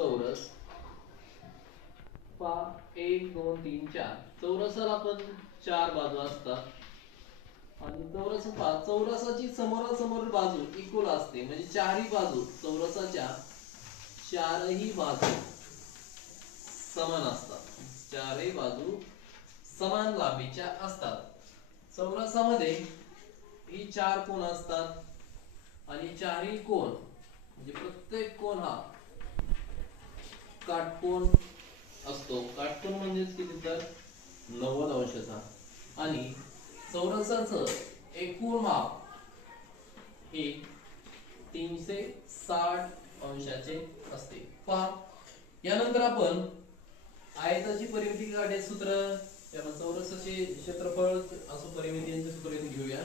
चौरस पहा 1 2 3 4 चौरसाला पण 4 बाजू असतात आणि चौरस पहा चौरसाची समोरासमोर बाजू इक्वल असते म्हणजे चारही बाजू चौरसाच्या चारही बाजू समान असतात चारही बाजू समान लांबीच्या असतात चौरसामध्ये ही 4 कोन असतात आणि चारही कोन म्हणजे प्रत्येक कोन हा काटकोन असतो काटकोन म्हणजे किती तर 90 अंशाचा आणि चौरसाचं एकूण माप हे 360 अंशाचे असते पहा यानंतर आपण आयताची परिमिती काढायचे सूत्र चौरसाचे क्षेत्रफळ असं परिमितीचे सूत्र घेऊया